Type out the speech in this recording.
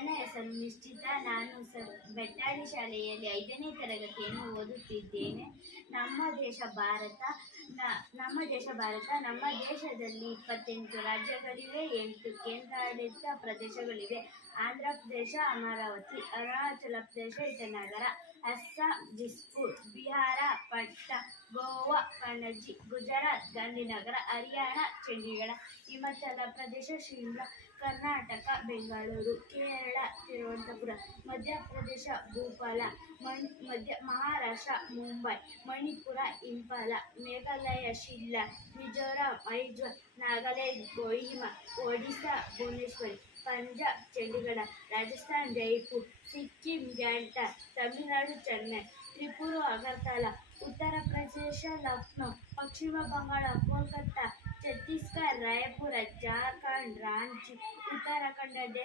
ನನ್ನ ಹೆಸರು ನಿಶ್ಚಿತ. ನಾನು ಬೆಟ್ಟಾಡಿ ಶಾಲೆಯಲ್ಲಿ 5ನೇ ತರಗತಿಯನ್ನು ಓದುತ್ತಿದ್ದೇನೆ. ನಮ್ಮ ದೇಶ ಭಾರತ. ನಮ್ಮ ದೇಶದಲ್ಲಿ 28 ರಾಜ್ಯಗಳಿವೆ, 8 ಕೇಂದ್ರಾಡಳಿತ ಪ್ರದೇಶಗಳಿವೆ. ಆಂಧ್ರ ಪ್ರದೇಶ ಅಮರಾವತಿ, ಅರುಣಾಚಲ ಪ್ರದೇಶ ಇಟನಗರ, ಅಸ್ಸಾಂ ದಿಸ್ಪುರ್, ಬಿಹಾರ ಪಟ್ನಾ, ಗೋವಾ ಪಣಜಿ, ಗುಜರಾತ್ ಗಾಂಧಿನಗರ, ಹರಿಯಾಣ ಚಂಡೀಗಢ, ಹಿಮಾಚಲ ಪ್ರದೇಶ ಶಿಮ್ಲಾ, ಕರ್ನಾಟಕ ಬೆಂಗಳೂರು, ಕೇರಳ ತಿರುವನಂತಪುರ, ಮಧ್ಯಪ್ರದೇಶ ಭೋಪಾಲ, ಮಹಾರಾಷ್ಟ್ರ ಮುಂಬೈ, ಮಣಿಪುರ ಇಂಫಾಲ, ಮೇಘಾಲಯ ಶಿಲ್ಲಾಂಗ್, ಮಿಜೋರಾಂ ಐಜ್ವಾಲ್, ನಾಗಾಲ್ಯಾಂಡ್ ಕೊಹಿಮಾ, ಒಡಿಶಾ ಭುವನೇಶ್ವರಿ, ಪಂಜಾಬ್ ಚಂಡೀಗಢ, ರಾಜಸ್ಥಾನ್ ಜೈಪುರ್, ಸಿಕ್ಕಿಂ ಗ್ಯಾಲ್ಟಾ, ತಮಿಳುನಾಡು ಚೆನ್ನೈ, ತ್ರಿಪುರ ಅಗರ್ತಲಾ, ಉತ್ತರ ಪ್ರದೇಶ ಲಕ್ನೋ, ಪಶ್ಚಿಮ ಬಂಗಾಳ ಕೋಲ್ಕತ್ತಾ, ಛತ್ತೀಸ್ಗಢ ರಾಯಪುರ, ಜಾರ್ಖಂಡ್ ರಾಂಚಿ, ಉತ್ತರಾಖಂಡ ದೆಹಲಿ.